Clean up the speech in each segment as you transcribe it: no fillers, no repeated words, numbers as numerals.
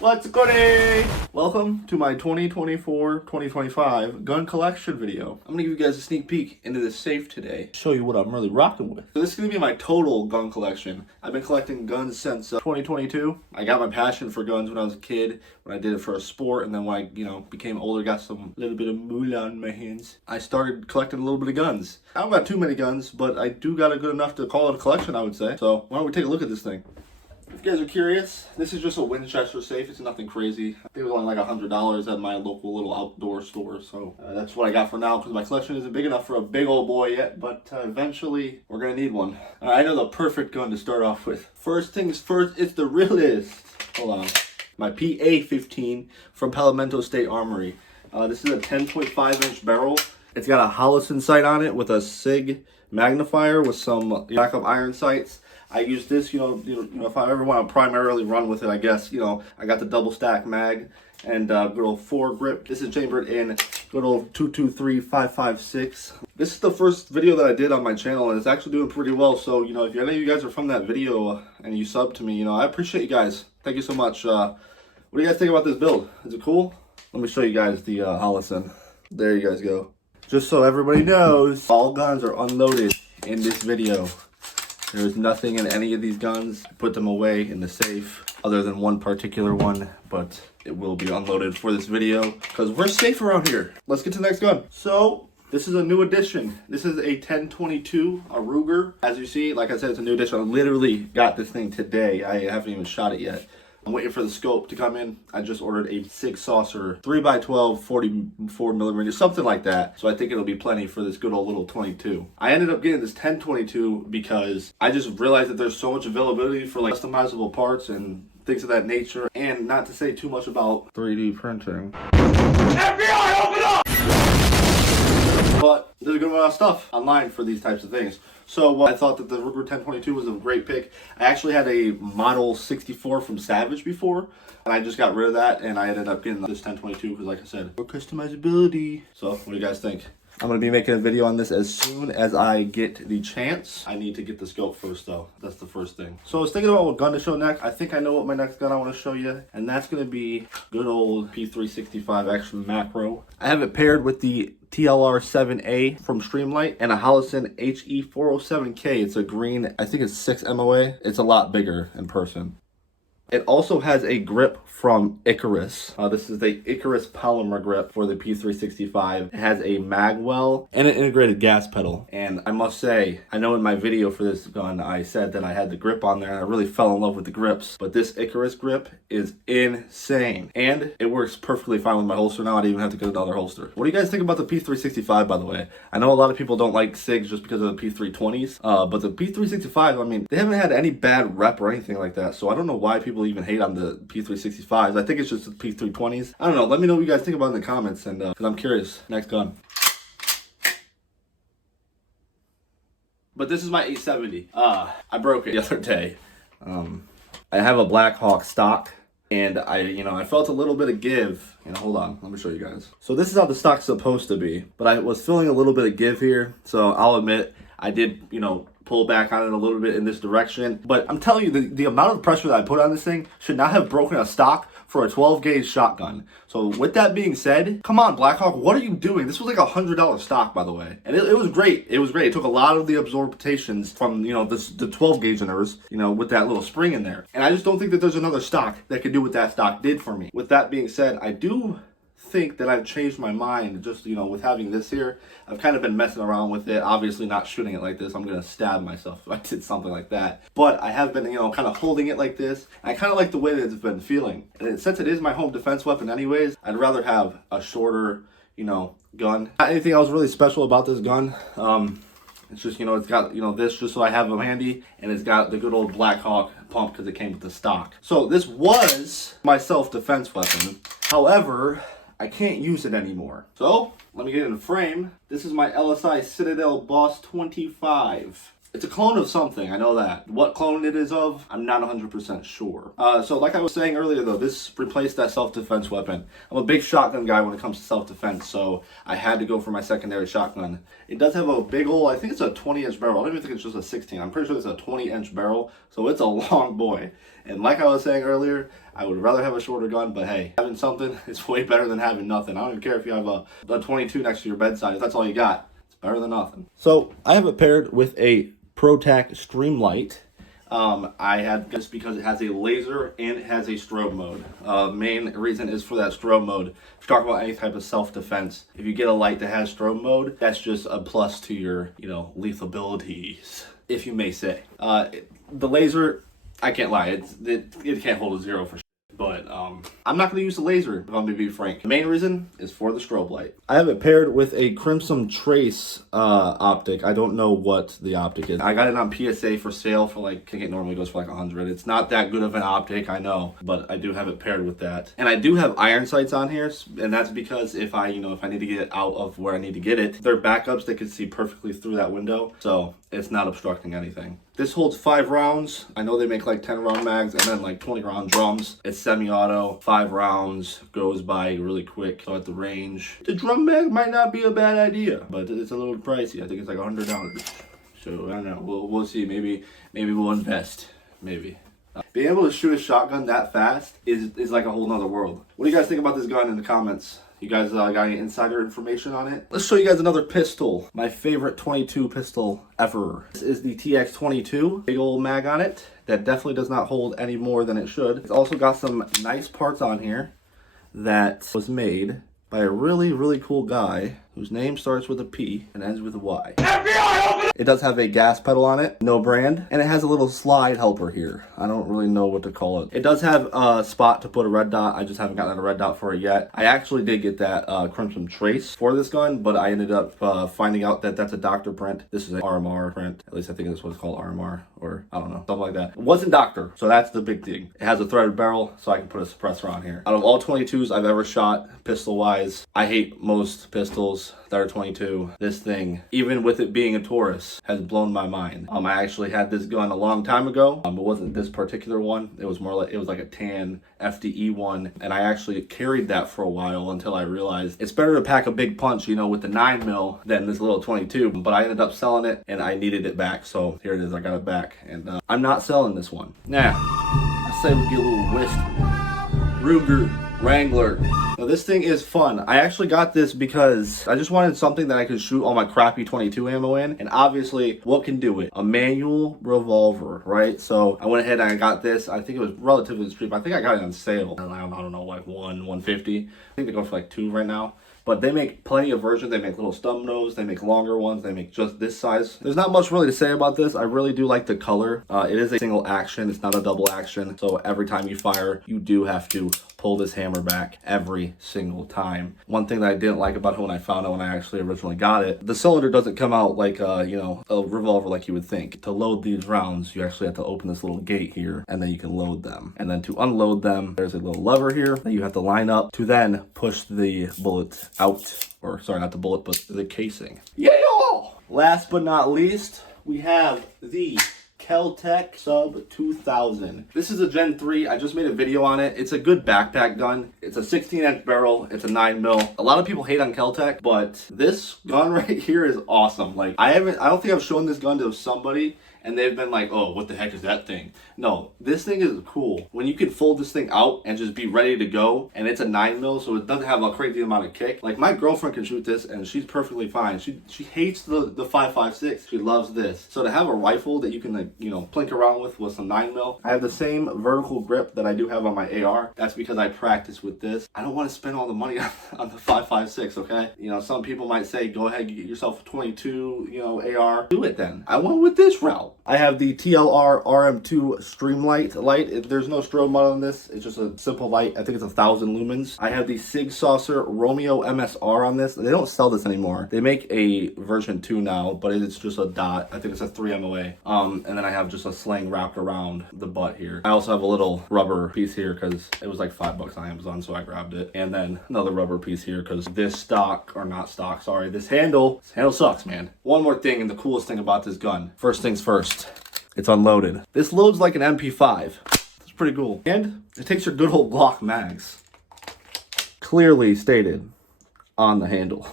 What's goody? Welcome to my 2024-2025 gun collection video. I'm gonna give you guys a sneak peek into this safe today. Show you what I'm really rocking with. So this is gonna be my total gun collection. I've been collecting guns since 2022. I got my passion for guns when I was a kid, when I did it for a sport, and then when I, became older, got some little bit of moolah in my hands, I started collecting a little bit of guns. I don't got too many guns, but I do got a good enough to call it a collection, I would say. So why don't we take a look at this thing? If you guys are curious, this is just a Winchester safe. It's nothing crazy. I think it was only like $100 at my local little outdoor store. So that's what I got for now because my collection isn't big enough for a big old boy yet. But eventually, we're going to need one. I know the perfect gun to start off with. First things first, it's the realest. Hold on. My PA-15 from Palomento State Armory. This is a 10.5-inch barrel. It's got a Holosun sight on it with a Sig magnifier with some backup iron sights. I use this, if I ever want to primarily run with it, I guess, I got the double stack mag and good old foregrip. This is chambered in good old 223-556. This is the first video that I did on my channel, and it's actually doing pretty well. So, if any of you guys are from that video and you sub to me, I appreciate you guys. Thank you so much. What do you guys think about this build? Is it cool? Let me show you guys the Holosun. There you guys go. Just so everybody knows, all guns are unloaded in this video. There's nothing in any of these guns. I put them away in the safe other than one particular one, but it will be unloaded for this video because we're safe around here. Let's get to the next gun. So this is a new addition. This is a 1022, a Ruger. As you see, like I said, it's a new addition. I literally got this thing today. I haven't even shot it yet. I'm waiting for the scope to come in. I just ordered a Sig Saucer 3x12 44mm, something like that. So I think it'll be plenty for this good old little 22. I ended up getting this 1022 because I just realized that there's so much availability for like customizable parts and things of that nature. And not to say too much about 3D printing. FBI, open up! But there's a good amount of stuff online for these types of things. So I thought that the Ruger 1022 was a great pick. I actually had a Model 64 from Savage before, and I just got rid of that, and I ended up getting this 1022 because, like I said, more customizability. So what do you guys think? I'm going to be making a video on this as soon as I get the chance. I need to get the scope first, though. That's the first thing. So I was thinking about what gun to show next. I think I know what my next gun I want to show you, and that's going to be good old P365X Macro. I have it paired with the TLR7A from Streamlight and a Holosun HE407K. It's a green, I think it's 6 MOA. It's a lot bigger in person. It also has a grip from Icarus. This is the Icarus polymer grip for the P365. It has a magwell and an integrated gas pedal. And I must say, I know in my video for this gun, I said that I had the grip on there and I really fell in love with the grips. But this Icarus grip is insane. And it works perfectly fine with my holster now. I don't even have to get another holster. What do you guys think about the P365, by the way? I know a lot of people don't like SIGs just because of the P320s. But the P365, I mean, they haven't had any bad rep or anything like that. So I don't know why people even hate on the P365s. I think it's just the P320s. I don't know. Let me know what you guys think about it in the comments, and because I'm curious. Next gun. But this is my 870. I broke it the other day. I have a Black Hawk stock, and I felt a little bit of give. Hold on, let me show you guys. So this is how the stock's supposed to be, but I was feeling a little bit of give here. So I'll admit I did, pull back on it a little bit in this direction. But I'm telling you, the amount of pressure that I put on this thing should not have broken a stock for a 12 gauge shotgun. So with that being said, come on, Blackhawk, what are you doing? This was like $100 stock, by the way. And it was great. It was great. It took a lot of the absorptations from, the 12 gauge inners, with that little spring in there. And I just don't think that there's another stock that could do what that stock did for me. With that being said, I do think that I've changed my mind just with having this here. I've kind of been messing around with it, obviously not shooting it like this. I'm gonna stab myself if I did something like that, but I have been kind of holding it like this. I kind of like the way that it's been feeling, and since it is my home defense weapon anyways, I'd rather have a shorter gun. Not anything else really special about this gun. It's just it's got this just so I have them handy, and it's got the good old Black Hawk pump because it came with the stock. So this was my self-defense weapon. However, I can't use it anymore. So let me get it in frame. This is my LSI Citadel Boss 25. It's a clone of something, I know that. What clone it is of, I'm not 100% sure. So like I was saying earlier though, this replaced that self-defense weapon. I'm a big shotgun guy when it comes to self-defense, so I had to go for my secondary shotgun. It does have a big ol', I think it's a 20-inch barrel. I don't even think it's just a 16. I'm pretty sure it's a 20-inch barrel, so it's a long boy. And like I was saying earlier, I would rather have a shorter gun, but hey, having something is way better than having nothing. I don't even care if you have a 22 next to your bedside. If that's all you got, it's better than nothing. So I have it paired with a ProTac Streamlight. I had this because it has a laser and it has a strobe mode. Main reason is for that strobe mode. If you're talking about any type of self-defense, if you get a light that has strobe mode, that's just a plus to your, lethal abilities, if you may say. The laser, I can't lie, it can't hold a zero for sure. But I'm not going to use the laser, if I'm going to be frank. The main reason is for the strobe light. I have it paired with a Crimson Trace optic. I don't know what the optic is. I got it on PSA for sale for like, I think it normally goes for like 100. It's not that good of an optic, I know, but I do have it paired with that. And I do have iron sights on here, and that's because if I need to get it out of where I need to get it, they're backups. They can see perfectly through that window, so it's not obstructing anything. This holds 5 rounds. I know they make like 10 round mags and then like 20 round drums. It's semi-auto, 5 rounds, goes by really quick. So at the range, the drum mag might not be a bad idea, but it's a little pricey. I think it's like $100. So I don't know, we'll see. Maybe we'll invest, maybe. Being able to shoot a shotgun that fast is like a whole nother world. What do you guys think about this gun in the comments? You guys got any insider information on it? Let's show you guys another pistol. My favorite 22 pistol ever. This is the TX22. Big old mag on it. That definitely does not hold any more than it should. It's also got some nice parts on here that was made by a really, really cool guy whose name starts with a P and ends with a Y. It does have a gas pedal on it, no brand, and it has a little slide helper here. I don't really know what to call it. It does have a spot to put a red dot. I just haven't gotten a red dot for it yet. I actually did get that Crimson Trace for this gun, but I ended up finding out that that's a Dr. print. This is an RMR print. At least I think that's what it's called, RMR, or I don't know, something like that. It wasn't Dr., so that's the big thing. It has a threaded barrel, so I can put a suppressor on here. Out of all 22s I've ever shot, pistol-wise, I hate most pistols that are 22. This thing, even with it being a Taurus, has blown my mind. I actually had this gun a long time ago. It wasn't this particular one. It was more like, it was like a tan FDE one, and I actually carried that for a while until I realized it's better to pack a big punch, with the 9mm than this little 22. But I ended up selling it, and I needed it back, so here it is. I got it back, and I'm not selling this one. Now, I say we get a little whist. Ruger. Wrangler. Now this thing is fun. I actually got this because I just wanted something that I could shoot all my crappy 22 ammo in, and obviously what can do it? A manual revolver, right? So I went ahead and I got this. I think it was relatively cheap. I think I got it on sale. I don't know, like $150. I think they go for like $2 right now. But they make plenty of versions. They make little stub nose. They make longer ones. They make just this size. There's not much really to say about this. I really do like the color. It is a single action. It's not a double action. So every time you fire, you do have to pull this hammer back every single time. One thing that I didn't like about it when I found out when I actually originally got it, the cylinder doesn't come out like a revolver like you would think. To load these rounds, you actually have to open this little gate here, and then you can load them. And then to unload them, there's a little lever here that you have to line up to then push the bullet out. Or sorry, not the bullet, but the casing. Yeah! Last but not least, we have the KelTech Sub 2000. This is a Gen 3. I just made a video on it. It's a good backpack gun. It's a 16-inch barrel. It's a 9mm. A lot of people hate on KelTech, but this gun right here is awesome. Like, I don't think I've shown this gun to somebody and they've been like, oh, what the heck is that thing? No, this thing is cool. When you can fold this thing out and just be ready to go, and it's a 9mm, so it doesn't have a crazy amount of kick. Like, my girlfriend can shoot this, and she's perfectly fine. She hates the 5.56. She loves this. So to have a rifle that you can, like, plink around with some 9mm. I have the same vertical grip that I do have on my AR. That's because I practice with this. I don't want to spend all the money on the 5.56, okay? Some people might say, go ahead and get yourself a 22, AR. Do it then. I went with this route. out. I have the TLR RM2 Streamlight light. There's no strobe mode on this. It's just a simple light. I think it's 1,000 lumens. I have the Sig Saucer Romeo MSR on this. They don't sell this anymore. They make a version 2 now, but it's just a dot. I think it's a 3 MOA. And then I have just a sling wrapped around the butt here. I also have a little rubber piece here because it was like $5 on Amazon, so I grabbed it. And then another rubber piece here because this this handle sucks, man. One more thing, and the coolest thing about this gun. First things first, it's unloaded. This loads like an MP5. It's pretty cool. And it takes your good old Glock mags. Clearly stated on the handle.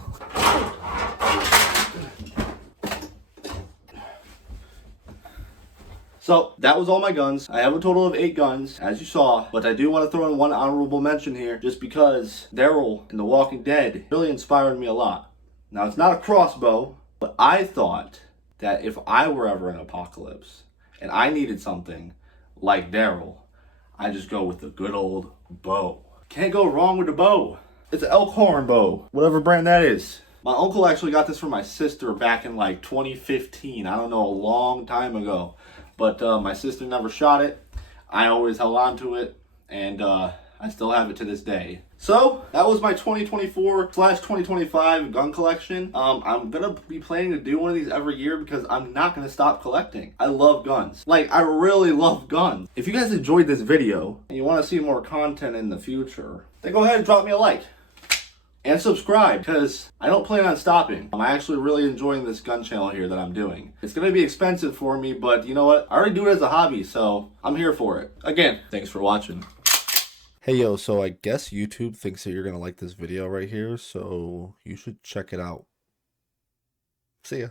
So that was all my guns. I have a total of 8 guns, as you saw, but I do want to throw in one honorable mention here just because Daryl in The Walking Dead really inspired me a lot. Now, it's not a crossbow, but I thought that if I were ever in an apocalypse and I needed something like Daryl, I'd just go with the good old bow. Can't go wrong with the bow. It's an ElkHorn Bow, whatever brand that is. My uncle actually got this for my sister back in like 2015. I don't know, a long time ago. But my sister never shot it. I always held on to it, and I still have it to this day. So that was my 2024/2025 gun collection. I'm gonna be planning to do one of these every year because I'm not gonna stop collecting. I love guns. Like, I really love guns. If you guys enjoyed this video and you want to see more content in the future, then go ahead and drop me a like. And subscribe, because I don't plan on stopping. I'm actually really enjoying this gun channel here that I'm doing. It's going to be expensive for me, but you know what? I already do it as a hobby, so I'm here for it. Again, thanks for watching. Hey yo, so I guess YouTube thinks that you're going to like this video right here, so you should check it out. See ya.